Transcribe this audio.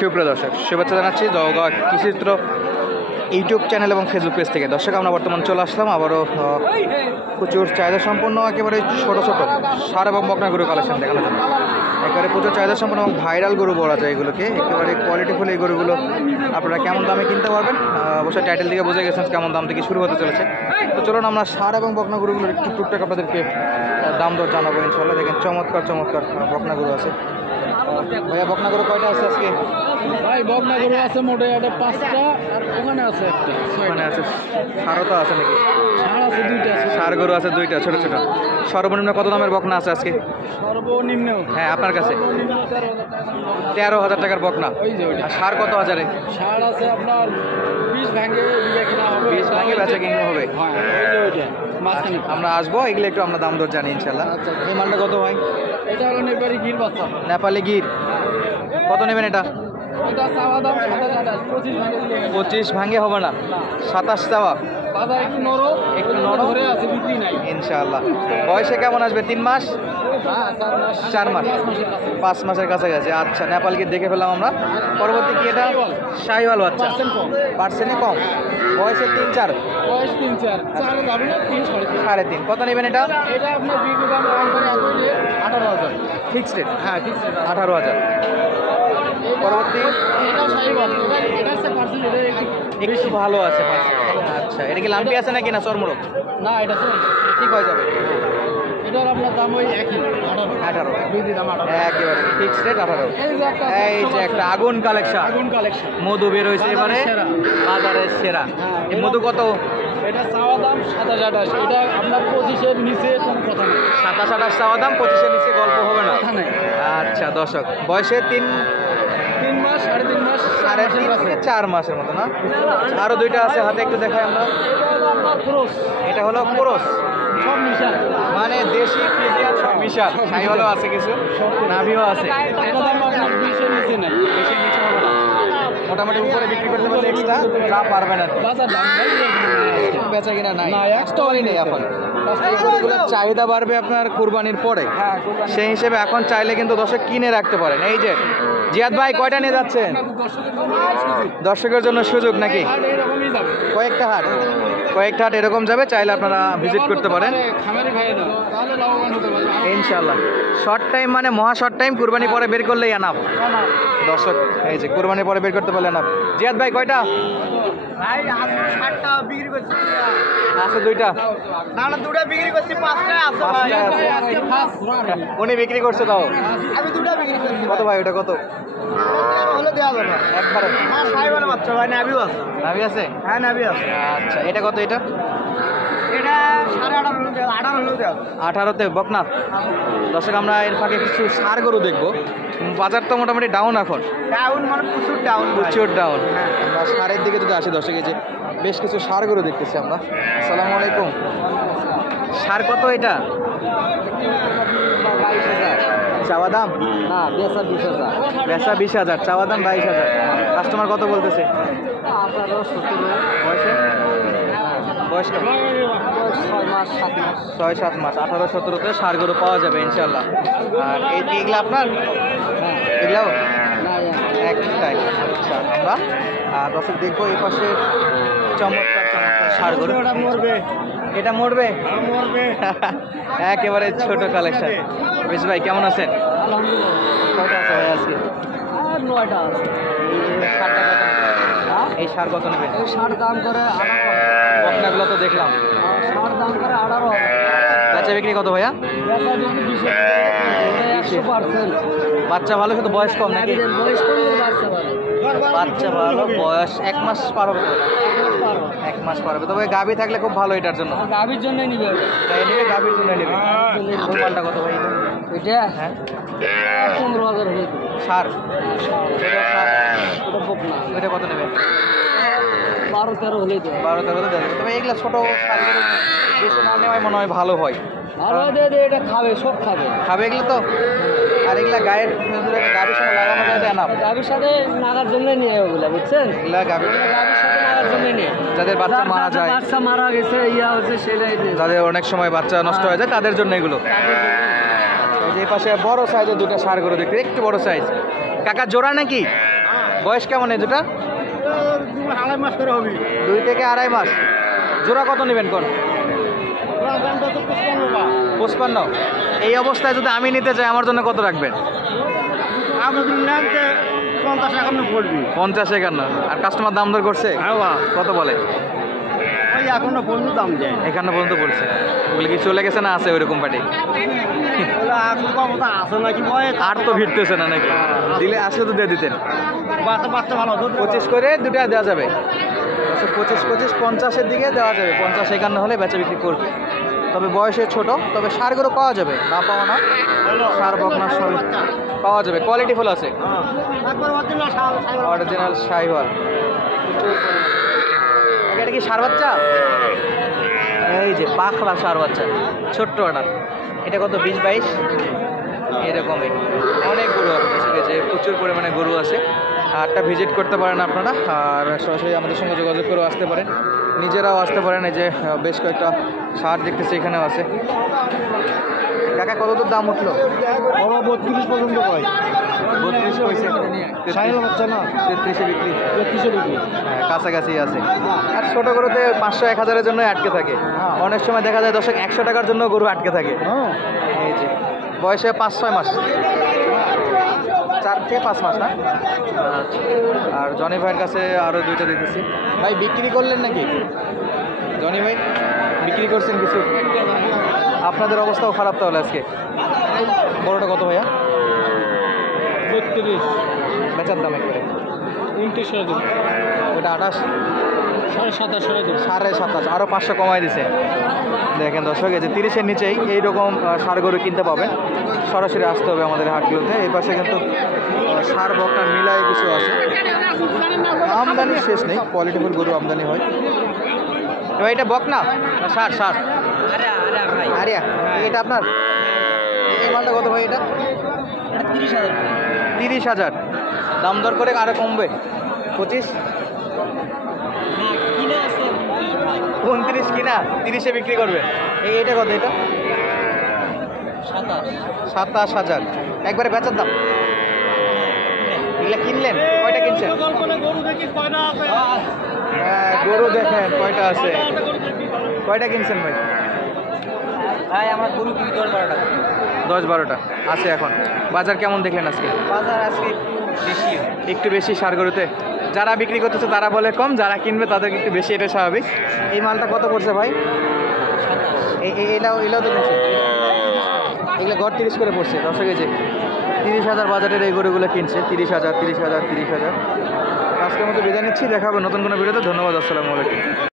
সুপ্রিয় দর্শক, শুভেচ্ছা জানাচ্ছি জওগাঁ কৃষিচিত্র ইউটিউব চ্যানেল এবং ফেসবুক পেজ থেকে। দর্শক, আমরা বর্তমান চলে আসলাম আবারও প্রচুর চাহিদা সম্পন্ন একেবারে ছোটো ছোটো ষাঁড় এবং বকনা গরু কালেকশন দেখানোর জন্য। একেবারে প্রচুর চাহিদা সম্পন্ন এবং ভাইরাল গরু বলা যায় এগুলোকে। একেবারে কোয়ালিটিফুল এই গরুগুলো আপনারা কেমন দামে কিনতে পারবেন অবশ্যই টাইটেল থেকে বুঝে গেছেন কেমন দাম থেকে শুরু হতে চলেছে। তো চলুন আমরা ষাঁড় এবং বকনা গরুগুলোর একটু টুকটাক আপনাদেরকে দাম দর জানাবো ইনশাল্লাহ। দেখেন চমৎকার চমৎকার বকনা গরু আছে। ভাইয়া, বকনা গরু কয়টা আছে আজকে? ভাই বকনা গরু আছে মোটে একটা 5টা, আর ওখানে আছে একটা, ওখানে আছে। ষাঁড়ও তো আছে নাকি? ষাঁড় আছে 2টা আছে। ষাঁড় গরু আছে 2টা ছোট ছোট। সর্বনিম্ন কত দামের বকনা আছে আজকে? সর্বনিম্ন হ্যাঁ, আপনার কাছে 13,000 টাকার বকনা। ওই যে ওইটা। আর ষাঁড় কত হাজারে? ষাঁড় আছে আপনার 20 ভাঙে বিঘা কিনা হবে। 20 ভাঙে বেচা কিনা হবে। হ্যাঁ, ওই যে ওইটা মাঝখানে। আমরা আসবো, এগুলো একটু আমরা দাম দর জানি ইনশাল্লাহ। আচ্ছা। এই মালটা কত ভাই? এটা হলো নেপালি গির বাচ্চা। নেপালি গির। কত নেবেন এটা? এটা চাওয়া দাম 27, 25 ভাঙে দিলে 25 ভাঙে হবে না, 27 চাওয়া। বাজার একটু নরম, একটু নরম ধরে আছে, বিক্রি নাই। ইনশাআল্লাহ। বয়সে কেমন আসবে? 3 মাস? হ্যাঁ, 4 মাস, 5 মাসের কাছাকাছি। আচ্ছা, নেপাল গির দেখে ফেললাম আমরা। পরবর্তী কি এটা? শাহিওয়াল বাচ্চা। পার্সেন্টে কম। বয়সে 3-4। বয়স 3-4, 4 যাবে না, 3 3.5। কত নেবেন এটা? এটা আপনার বিক্রি দাম করে এত দিয়ে 18,000। Fixed rate? হ্যাঁ, ঠিক আছে। 18,000। পরবর্তী এটা শাহিওয়াল, এটা হচ্ছে পার্সেন্ট, এটা একটু ভালো আছে। আচ্ছা, এটা কি লাম্পি আছে নাকি না চর্মরোগ? না, এটা ঠিক হয়ে যাবে। এটার আপনার দাম ওই একই 18। বিক্রি দাম 18। একেবারে ফিক্সড রেট 18। এই যে একটা আগুন কালেকশন। আগুন কালেকশন, মধু বের হয়েছে এবারে, বাজারের সেরা। এই মধু কত? এটা চাওয়া দাম 27-28। এটা আপনার 25-এর নিচে কোনো কথা নেই। 27-28 চাওয়া দাম, 25-এর নিচে গল্প হবে না। কথা নেই। আচ্ছা দর্শক, বয়সে 3 মাস, 3.5 মাস, 3.5 থেকে 4 মাসের মতো না? আরো 2টা আছে হাতে, একটু দেখাই আমরা। এটা হলো ক্রস, সব মিশা, মানে দেশি ফ্রিজিয়ান সব মিশাল। শাহিওয়ালও আছে কিছু, নাভিও আছে। এটা দাম আপনার 20-এর নিচে নেই। বেশির নিচে হবে না। মোটামুটি উপরে বিক্রি করতে পারলে এক্সট্রা যা পারবেন আর কি। বাজার দাম ভাই বেচা কিনা নাই, না, স্টকই নেই এখন। এই গরুগুলোর চাহিদা বাড়বে আপনার কুরবানির পরে। সেই হিসেবে এখন চাইলে কিন্তু দর্শক কিনে রাখতে পারেন। এই যে জিয়াদ ভাই, কয়টা নিয়ে যাচ্ছেন? দর্শকের জন্য সুযোগ নাকি? এরকমই যাবে, কয়েকটা হাট এরকম যাবে, চাইলে আপনারা ভিজিট করতে পারেন খামারি ভাই না, তাহলে লাভবান হতে পারবে ইনশাল্লাহ। শর্ট টাইম মানে মহা শর্ট টাইম, কুরবানি পরে বের করলেই আনাপ। দর্শক, এই যে কুরবানি পরে বের করতে পারলে আনাপ। জিয়াদ ভাই, কয়টা ভাই? আজকে 60টা বিক্রি করছি। আছে? 2টা? না, 2টা বিক্রি করছি, 5টা আছে ভাই। 5টা আছে। আজকে ফার্স্ট উনি বিক্রি করছে তাও। আমি 2টা বিক্রি করছি। কত ভাই ওটা কত? হলো দেওয়া যাবে একবারে হ্যাঁ, সাইবাল বাচ্চা ভাই, নাভিও আছে। নাভি আছে? হ্যাঁ, নাভি আছে। আচ্ছা, এটা কত? এটা এটা 18.5 হলো দেওয়া, 18 হলো দেওয়া। 18তে বকনা। দর্শক, আমরা এর ফাঁকে কিছু ষাঁড় গরু দেখবো। বাজার তো মোটামুটি ডাউন এখন, ডাউন মানে প্রচুর ডাউন, প্রচুর ডাউন। আমরা ষাঁড়ের দিকে যদি আসি দর্শক, এই যে বেশ কিছু ষাঁড় গরু দেখতেছি আমরা। আসসালামু আলাইকুম। ষাঁড় কত এটা? 22,000। চাওয়া দাম? না, বেচা 20,000। বেচা 20,000, চাওয়া দাম 22,000। কাস্টমার কত বলতেছে? 18, 17, বয়সে? বয়স কেমন? 6 মাস, 7 মাস। 6-7 মাস। 18-17তে ষাঁড় গরু পাওয়া যাবে ইনশাল্লাহ। আর এইগুলো আপনার? হ্যাঁ, এগুলাও না, একটাই। আচ্ছা, আমরা দর্শক দেখবো এই পাশে চমৎকার চমৎকার ষাঁড় গরু। ওটা মরবে, এটা মরবে? মরবে। একেবারে ছোট কালেকশন। বেশ ভাই, কেমন আছেন? আলহামদুলিল্লাহ। কয়টা আছে ভাই আজকে? আর 9টা আছে। এই ষাঁড়টা কত নেবেন? এই ষাঁড় কত নেবেন? এই 60 দাম করে 18। বকনাগুলো তো দেখলাম। 60 দাম করে 18। বেচা বিক্রি কত ভাইয়া? বেচা বিক্রি 20। এটা 100%। বাচ্চা ভালো, শুধু বয়স কম নাকি? বয়স কম, বাচ্চা ভালো। বাচ্চা ভালো, বয়স 1 মাস পার হবে। 1 মাস পার হবে। তবে গাভী থাকলে খুব ভালো এটার জন্য। গাভীর জন্য নিবে, তাই নেবে, গাভীর জন্য নেবে। গোপালটা কত ভাই? এটা হ্যাঁ, 15,000 হয়ে যাবে। ষাঁড়। এটা ষাঁড়। ওটা বকনা, ওইটা কত নেবে? 12-13 হলে দেবে। 12-13 দেবে। তবে এগুলো ছোট ষাঁড় গরু বেশি না নেওয়াই মনে হয় ভালো হয়। ভালো দিয়ে দিয়ে এটা খাবে, সব খাবে। খাবে এগুলো তো। আর এগুলা গায়ের গাভীর সঙ্গে লাগানো যায় দেয় না? গাভীর সাথে নাগার জন্য নিয়ে ওগুলা, বুঝছেন? এগুলা গাভীর গাভীর সাথে নাগার জন্য নিয়ে, যাদের বাচ্চা মারা যায়, বাচ্চা মারা গেছে, ইয়া হচ্ছে, সেটাই দিয়ে যাদের অনেক সময় বাচ্চা নষ্ট হয়ে যায়, তাদের জন্য এগুলো। এই যে পাশে বড় সাইজের 2টা ষাঁড় গরু দেখতে, একটু বড় সাইজ। কাকা জোড়া নাকি? বয়স কেমন এই দুটা? 2.5 মাস করে হবে। 2 থেকে 2.5 মাস। জোড়া কত নেবেন কোন? 55। এই অবস্থায় যদি আমি নিতে চাই আমার জন্য কত রাখবেন? আপনি যদি নেন 50-51 পড়বি। 50-51। আর কাস্টমার দাম দর করছে? কত বলে? ওই এখনো বন্ধু দাম দেয়। 51 পর্যন্ত বলছে। ওগুলো কি চলে গেছে না আছে ওইরকম পাটি? আছে নাকি বয়ে আর তো ভিড়তেছে না নাকি? দিলে আসলে তো দিয়ে দিতেন। বাচ্চা ভালো 25 করে দুটা দেওয়া যাবে। 25 50-এর দিকে দেওয়া যাবে। 50-51 হলে বেচা বিক্রি করবে। তবে বয়সে ছোট, তবে সারগুলো পাওয়া যাবে, না পাওয়া না। সার বকনা সব পাওয়া যাবে, কোয়ালিটি ফুল আছে। অরিজিনাল শাইওয়াল। এটা কি সার বাচ্চা? এই যে পাখলা সার বাচ্চা, ছোট্ট একটা। এটা কত? 20-22 এরকমই। অনেক গরু আছে, প্রচুর পরিমাণে গরু আছে। আরটা ভিজিট করতে পারেন আপনারা, আর সরাসরি আমাদের সঙ্গে যোগাযোগ করেও আসতে পারেন, নিজেরাও আসতে পারেন। এই যে বেশ কয়েকটা সার দেখতেছি এখানেও আছে। কাকা কত দূর দাম উঠলো? 32 পর্যন্ত হয়। 32 কইছে, শাইওয়াল বাচ্চা না, 33-এ বিক্রি। 33 বিক্রি। হ্যাঁ, কাছাকাছি আছে। আর ছোট গরুতে 500-1000-এর জন্য আটকে থাকে। অনেক সময় দেখা যায় দর্শক 100 টাকার জন্য গরু আটকে থাকে। এই যে বয়সে 5-6 মাস, 4 থেকে 5 মাস না? আর জনি ভাইয়ের কাছে আরও 2টা দেখেছি। ভাই বিক্রি করলেন নাকি? জনি ভাই বিক্রি করছেন কিছু? আপনাদের অবস্থাও খারাপ তাহলে আজকে। বড়টা কত ভাইয়া? 32। বেচার দাম একবারে 29 করে দেব। ওটা 28, 27.5 করে দেব। 27.5, আরও 500 কমাই দিছে। দেখেন দর্শক, এই যে 30-এর নিচেই এইরকম সার গরু কিনতে পাবেন। সরাসরি আসতে হবে আমাদের হাটগুলোতে। এই পাশে কিন্তু সার বকনা মিলায় কিছু আছে। আমদানি শেষ নেই, কোয়ালিটিফুল গরু আমদানি হয়। এবার এটা বকনা না সার? সার আরিয়া। এটা আপনার এই মালটা কত ভাই? এটা 30,000। 30,000 দাম দর করে আরো কমবে? 25 29 কিনা 30-এ বিক্রি করবে। এটা কত? এটা 27,000 একবারে বেচার দাম। এগুলা কিনলেন? কয়টা কিনছেন? হ্যাঁ, গরু দেখেন কয়টা আছে। কয়টা কিনছেন ভাই? আমার গরু কি 10-12টা। 10-12টা আছে এখন। বাজার কেমন দেখলেন আজকে? বাজার আজকে বেশি, একটু বেশি সার গরুতে। যারা বিক্রি করতেছে তারা বলে কম, যারা কিনবে তাদেরকে একটু বেশি, এটা স্বাভাবিক। এই মালটা কত পড়ছে ভাই? এলাও তো কিনছে, এগুলো গড় 30 করে পড়ছে। দর্শক এই যে 30,000 বাজারের এই গরুগুলো কিনছে। 30,000 30,000 30,000। আজকের মতো বিদায় নিচ্ছি, দেখা হবে নতুন কোনো ভিডিওতে। ধন্যবাদ, আসসালামু আলাইকুম।